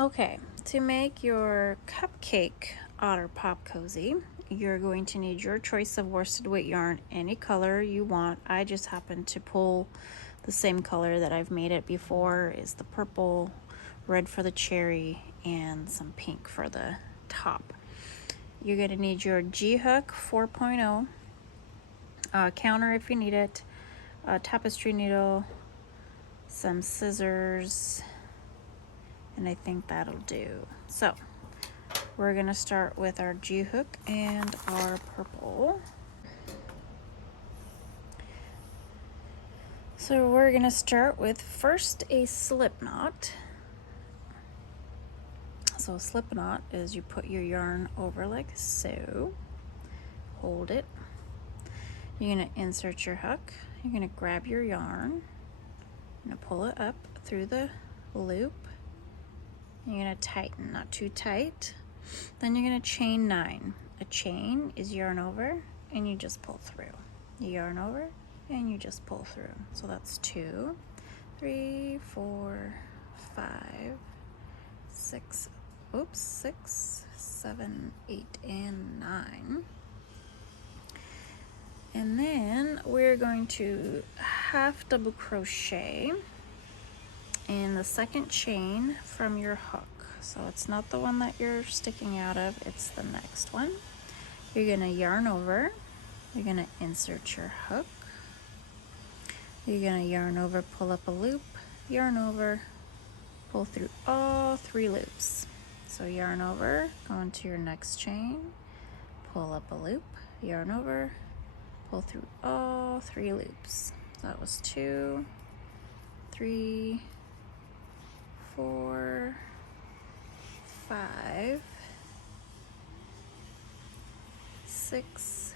Okay, to make your Cupcake Otter Pop Cozy, you're going to need your choice of worsted weight yarn, any color you want. I just happen to pull the same color that I've made it before, is the purple, red for the cherry, and some pink for the top. You're going to need your G-Hook 4.0, counter if you need it, a tapestry needle, some scissors, and I think that'll do. So we're gonna start with our G-hook and our purple. So we're gonna start with first a slip knot. So a slip knot is you put your yarn over like so, hold it. You're gonna insert your hook. You're gonna grab your yarn, you're gonna pull it up through the loop. You're gonna tighten, not too tight. Then you're gonna chain 9. A chain is yarn over and you just pull through. You yarn over and you just pull through. So that's 2, 3, 4, 5, 6, 6, 7, 8, and 9. And then we're going to half double crochet in the second chain from your hook. So it's not the one that you're sticking out of, it's the next one. You're gonna yarn over, you're gonna insert your hook, you're gonna yarn over, pull up a loop, yarn over, pull through all 3 loops. So yarn over, go into your next chain, pull up a loop, yarn over, pull through all 3 loops. So that was 2, 3, 4, 5, 6,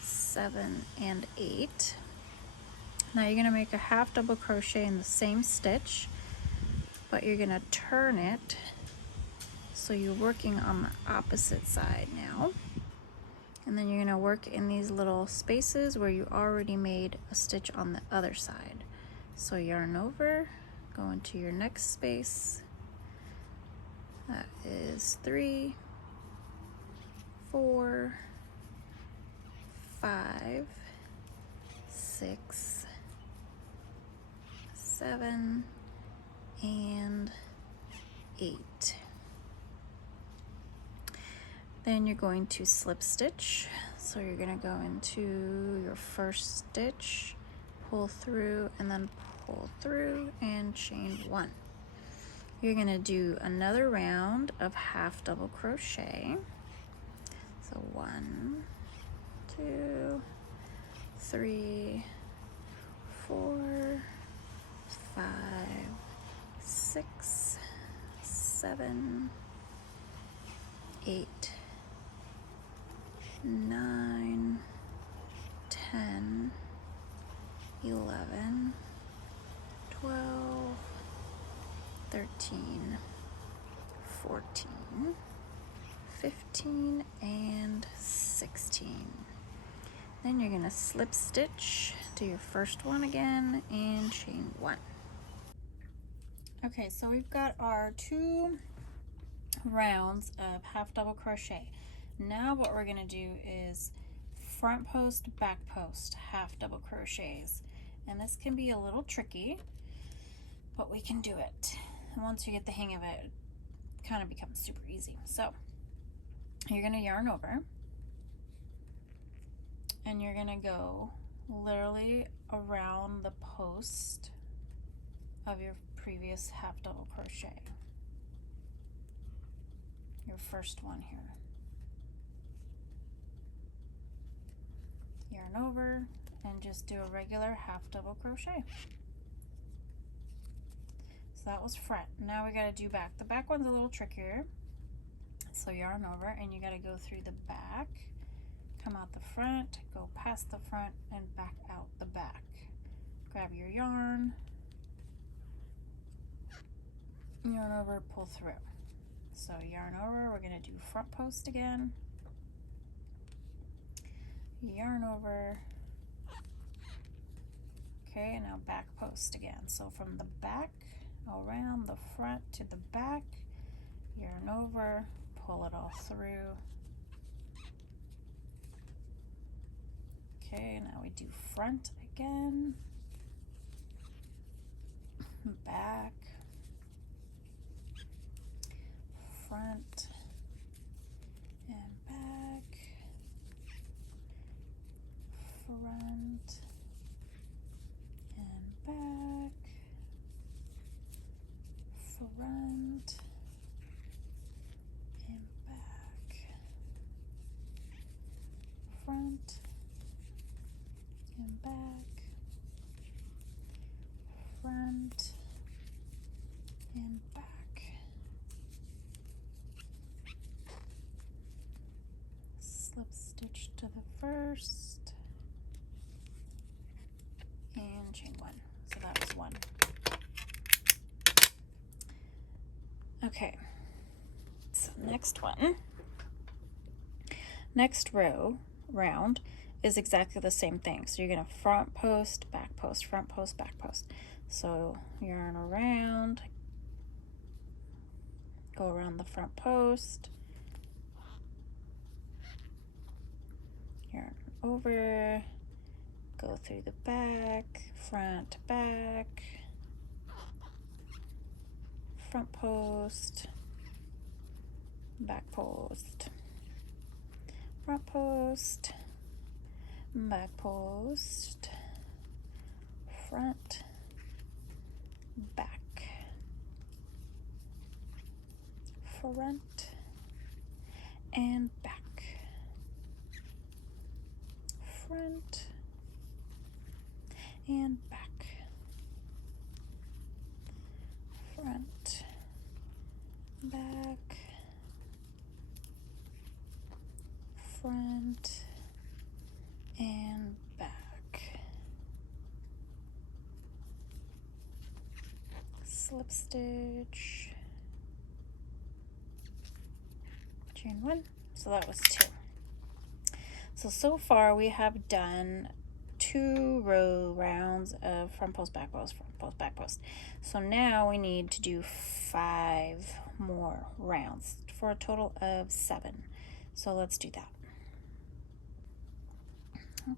7, and 8. Now you're going to make a half double crochet in the same stitch, but you're going to turn it so you're working on the opposite side now. And then you're going to work in these little spaces where you already made a stitch on the other side. So yarn over, go into your next space. That is 3, 4, 5, 6, 7, and 8. Then you're going to slip stitch. So you're going to go into your first stitch, pull through, and then pull through and chain 1. You're going to do another round of half double crochet. So 1, 2, 3, 4, 5, 6, 7, 8, 9, 10, 11, 12, 13, 14, 15, and 16. Then you're going to slip stitch, do your first one again, and chain 1. Okay, so we've got our 2 rounds of half double crochet. Now what we're going to do is front post, back post, half double crochets. And this can be a little tricky, but we can do it. And once you get the hang of it, it kind of becomes super easy. So you're going to yarn over, and you're going to go literally around the post of your previous half double crochet, your first one here. Yarn over and just do a regular half double crochet. So that was front. Now we got to do back. The back one's a little trickier. So yarn over and you got to go through the back, come out the front, go past the front, and back out the back. Grab your yarn over, pull through. So yarn over, we're going to do front post again, yarn over, okay, and now back post again. So from the back around the front to the back, yarn over, pull it all through. Okay, now we do front again, back, front, and back, front, and back, front, and back, front, and back, front, and back. Slip stitch to the first and chain one. So that was one. Okay, so next one, next round is exactly the same thing. So you're gonna front post, back post, front post, back post. So yarn around, go around the front post, yarn over, go through the back, front, back, front post, back post, front post, back post, front, back, front, and back, front, and back, front, back, front, and back. Slip stitch, chain one. So that was two. So far we have done 2 row rounds of front post, back post, front post, back post. So now we need to do 5 more rounds for a total of 7. So let's do that.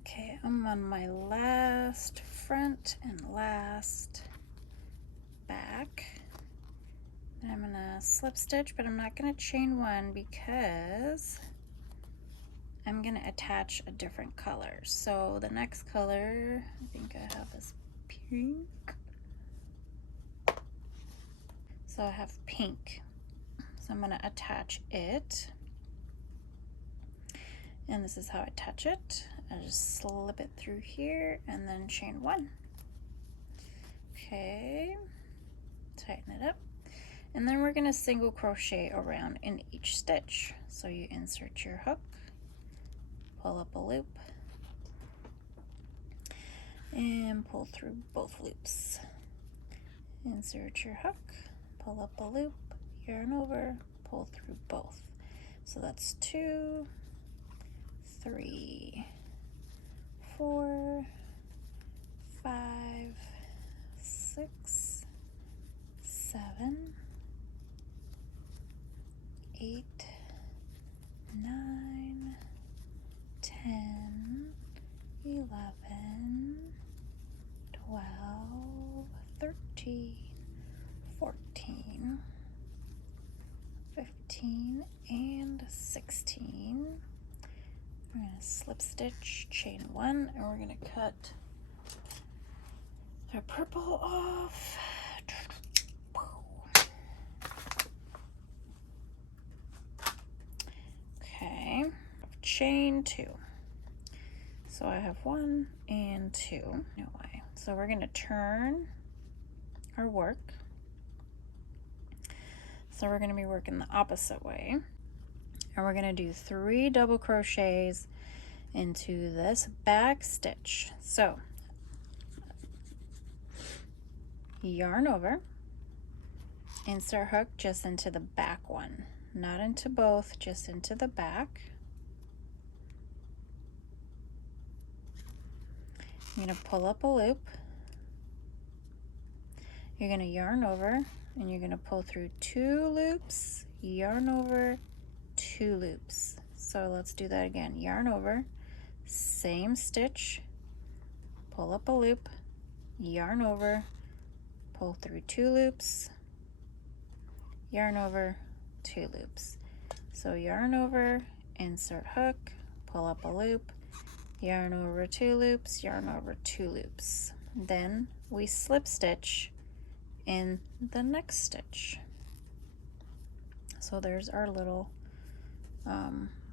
Okay, I'm on my last front and last back. And I'm gonna slip stitch, but I'm not gonna chain one because I'm gonna attach a different color. So the next color, I think I have is pink. So I have pink. So I'm gonna attach it. And this is how I attach it. I just slip it through here and then chain one. Okay, tighten it up. And then we're gonna single crochet around in each stitch. So you insert your hook, pull up a loop, and pull through both loops. Insert your hook, pull up a loop, yarn over, pull through both. So that's 2, 3, 4, 5, 6, 7, 8, 9, 10, 11, 12, 13, 14, 15, and 16. We're going to slip stitch, chain one, and we're going to cut the purple off. Okay, chain 2. So I have 1 and 2. No way. So we're going to turn our work. So we're going to be working the opposite way. And we're going to do 3 double crochets into this back stitch. So yarn over, insert hook just into the back one, not into both, just into the back. I'm going to pull up a loop, You're going to yarn over and you're going to pull through 2 loops, yarn over, 2 loops. So let's do that again. Yarn over, same stitch, pull up a loop, yarn over, pull through 2 loops, yarn over, 2 loops. So yarn over, insert hook, pull up a loop, yarn over 2 loops, yarn over 2 loops. Then we slip stitch in the next stitch. So there's our little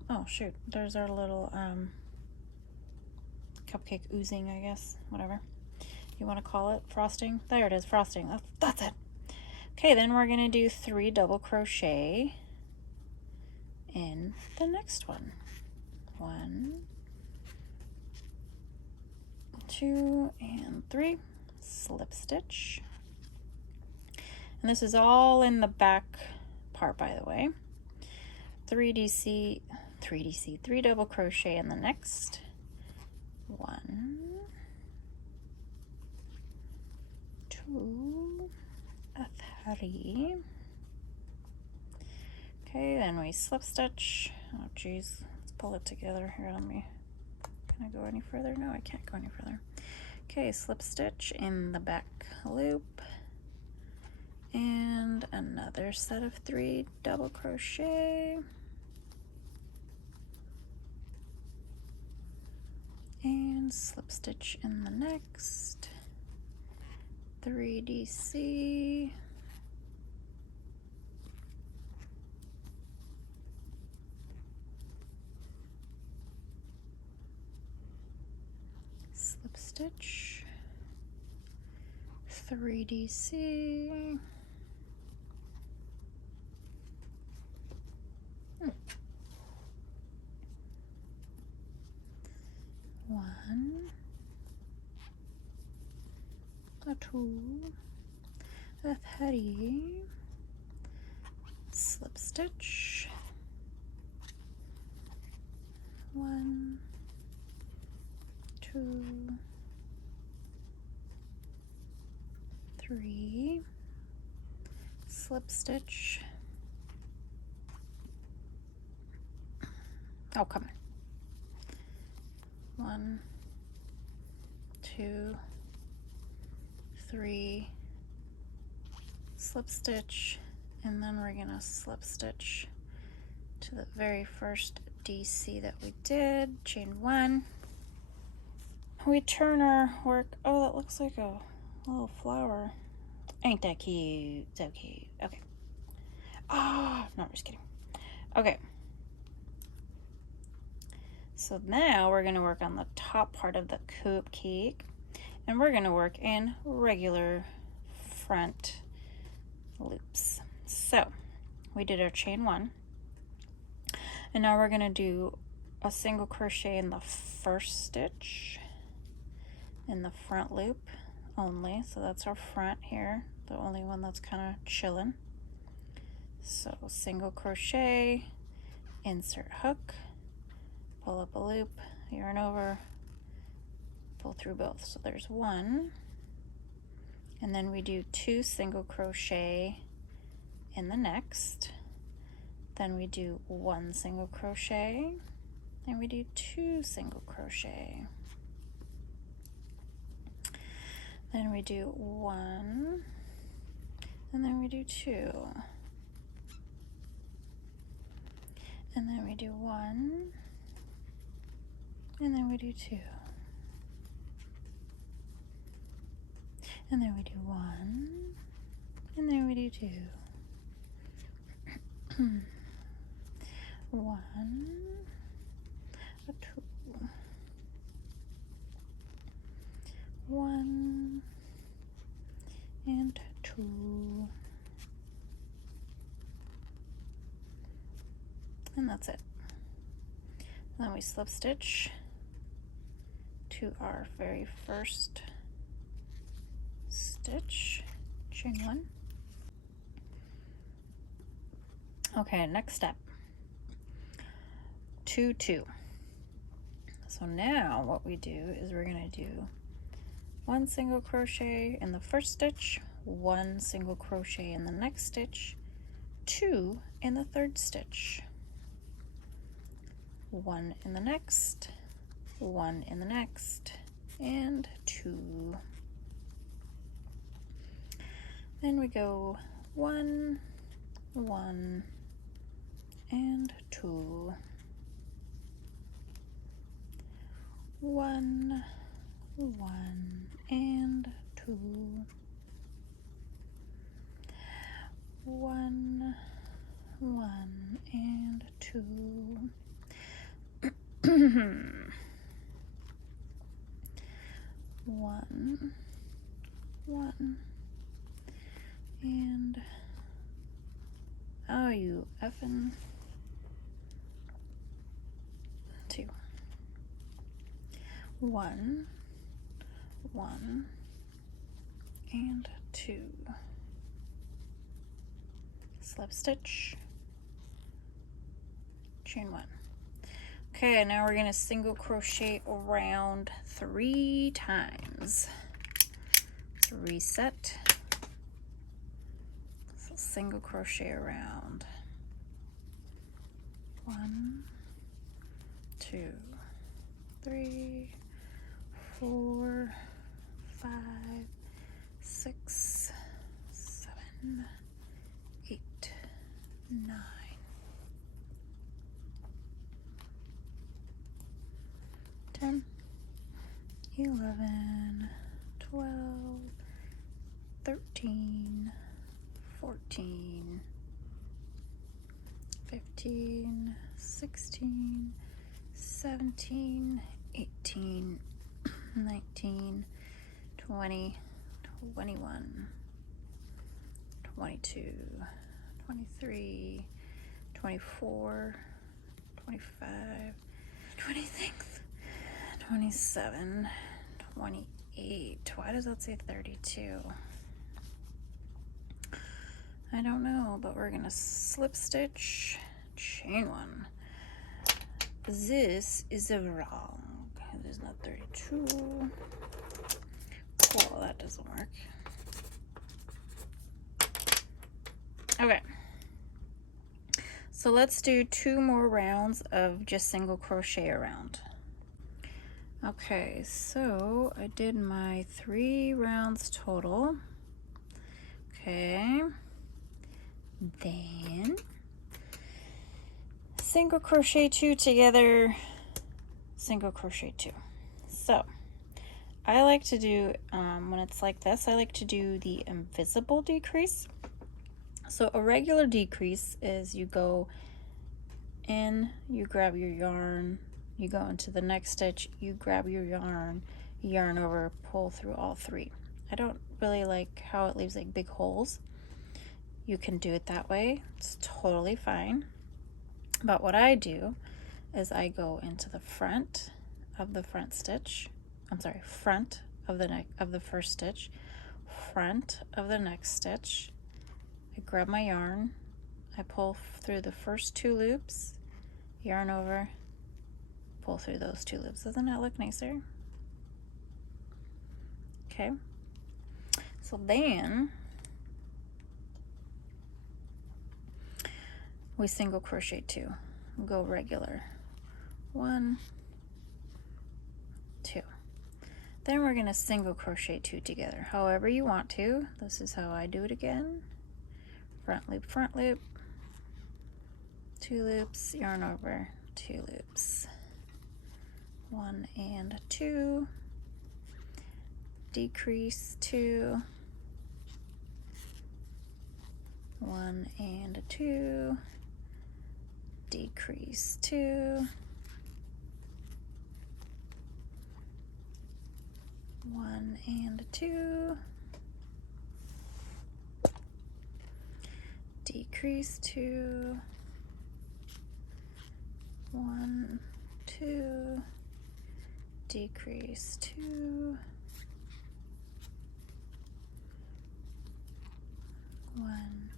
oh shoot, there's our little cupcake oozing, I guess, whatever you want to call it, frosting. There it is, frosting. That's it. Okay, then we're gonna do 3 double crochet in the next one. 1, 2, and 3. Slip stitch. And this is all in the back part, by the way. 3 double crochet in the next. 1, 2, 3. Okay, then we slip stitch. Oh geez, let's pull it together here. Can I go any further? No, I can't go any further. Okay, slip stitch in the back loop, and another set of 3 double crochet, and slip stitch in the next. 3 DC, slip stitch, 3 DC, one, a 2, a 3, slip stitch, 1, 2, 3, slip stitch. Oh, come on. 1, 2, 3, slip stitch, and then we're gonna slip stitch to the very first DC that we did, chain 1. We turn our work. Oh, that looks like a little flower. Ain't that cute? So cute. Okay. Oh, no, I'm just kidding. Okay. So now we're going to work on the top part of the cupcake, and we're going to work in regular front loops. So we did our chain 1, and now we're going to do a single crochet in the first stitch in the front loop only. So that's our front here, the only one that's kind of chilling. So single crochet, insert hook, pull up a loop, yarn over, pull through both. So there's 1, and then we do 2 single crochet in the next, then we do 1 single crochet, and we do 2 single crochet, then we do 1, and then we do 2, and then we do 1, and then we do 2, and then we do 1, and then we do 2, 1, a 2, 1, and 2, and that's it. Then we slip stitch to our very first stitch, chain 1. Okay, next step, 2, 2. So now what we do is we're going to do 1 single crochet in the first stitch, 1 single crochet in the next stitch, 2 in the third stitch, 1 in the next, 1 in the next, and 2. Then we go 1, 1, and 2, 1, 1, and 2, 1, 1, and 2. 1, 1, and oh, you effing 2. 1, 1, and 2. Slip stitch, chain 1. Okay, now we're going to single crochet around 3 times. Let's reset. So single crochet around. 1, 2, 3, 4, 5, 6, 7, 8, 9. 10, 11, 12, 13, 14, 15, 16, 17, 18, 19, 20, 21, 22, 23, 24, 25, 26, 27, 28. Why does that say 32? I don't know, but we're gonna slip stitch, chain 1. This is wrong. It is not 32. Cool, that doesn't work. Okay. So let's do 2 more rounds of just single crochet around. Okay, so I did my 3 rounds total. Okay. Then single crochet 2 together, single crochet 2. So I like to do, when it's like this, I like to do the invisible decrease. So a regular decrease is you go in, you grab your yarn, you go into the next stitch, you grab your yarn, yarn over, pull through all 3. I don't really like how it leaves like big holes. You can do it that way, it's totally fine. But what I do is I go into the front of the front stitch, front of the first stitch, front of the next stitch. I grab my yarn, I pull through the first 2 loops, yarn over, pull through those 2 loops. Doesn't that look nicer? Okay, so then we single crochet 2, go regular, 1, 2. Then we're going to single crochet 2 together, however you want to. This is how I do it again. Front loop, 2 loops, yarn over, 2 loops, 1 and 2, decrease 2, 1 and 2, decrease 2, 1 and 2, decrease 2, 1, 2, decrease 2, 1,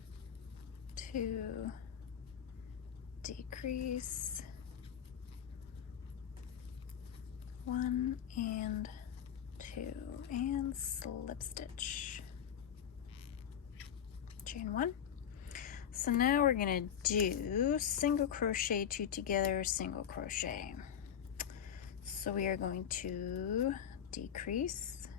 2, decrease, 1 and 2, and slip stitch. chain 1. So now we're gonna do single crochet, 2 together, single crochet. So we are going to decrease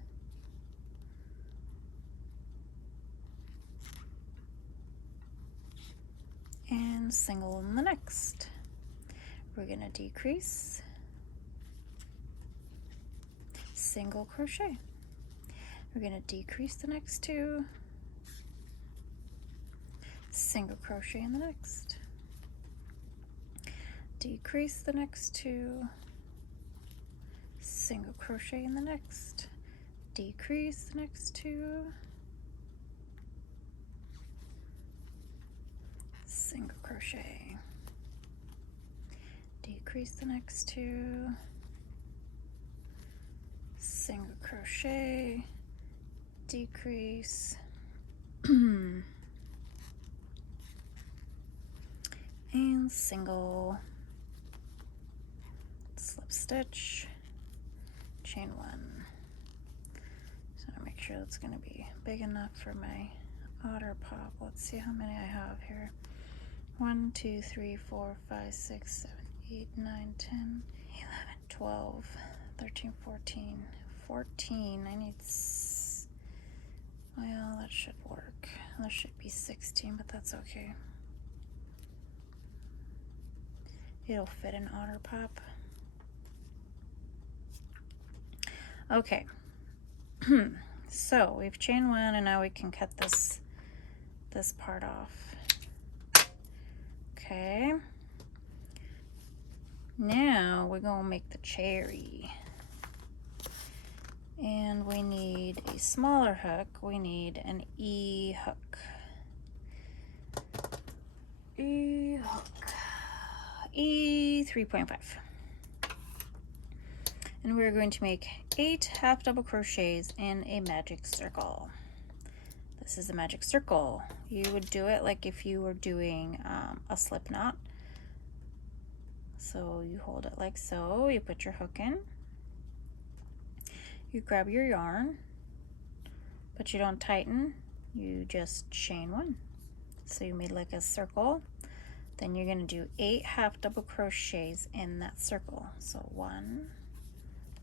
and single in the next. We're gonna decrease, single crochet. We're gonna decrease the next 2, single crochet in the next, decrease the next 2, single crochet in the next, decrease the next 2, single crochet, decrease the next 2, single crochet, decrease, and single, slip stitch, chain 1. So I make sure that's going to be big enough for my otter pop. Let's see how many I have here. 1, 2, 3, 4, 5, 6, 7, 8, 9, 10, 11, 12, 13, 14, 14. I need, well, that should work. There should be 16, but that's okay. It'll fit an otter pop. Okay. So we've chain 1 and now we can cut this part off. Okay. Now we're gonna make the cherry. And we need a smaller hook. We need an E hook. E hook. E 3.5. And we're going to make 8 half double crochets in a magic circle. This is a magic circle. You would do it like if you were doing a slip knot. So you hold it like so, you put your hook in, you grab your yarn, but you don't tighten, you just chain 1. So you made like a circle, then you're going to do 8 half double crochets in that circle. So 1,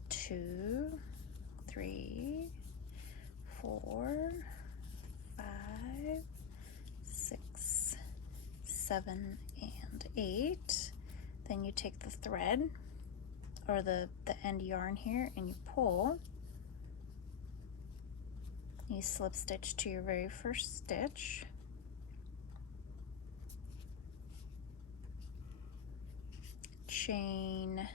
2, 3, 4, 5, 6, 7, and 8. Then you take the thread or the end yarn here and you pull. You slip stitch to your very first stitch. Chain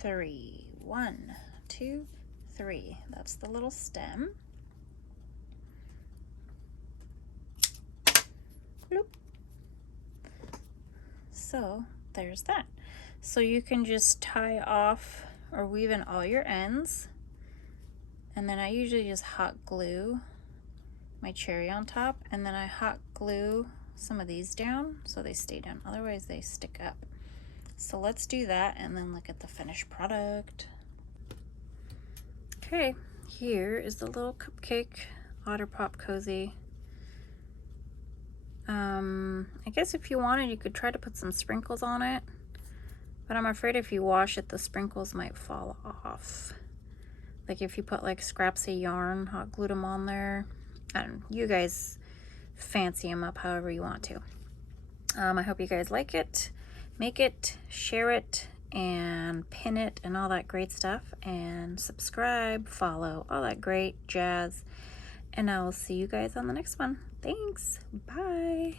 3. 1, 2, 3. That's the little stem. Bloop. So there's that. So you can just tie off or weave in all your ends, and then I usually just hot glue my cherry on top, and then I hot glue some of these down so they stay down, otherwise they stick up. So let's do that and then look at the finished product. Okay, here is the little Cupcake Otter Pop Cozy. I guess if you wanted, you could try to put some sprinkles on it, but I'm afraid if you wash it, the sprinkles might fall off. Like if you put like scraps of yarn, hot glued them on there, and you guys fancy them up however you want to. I hope you guys like it. Make it, share it, and pin it, and all that great stuff. And subscribe, follow, all that great jazz. And I will see you guys on the next one. Thanks. Bye.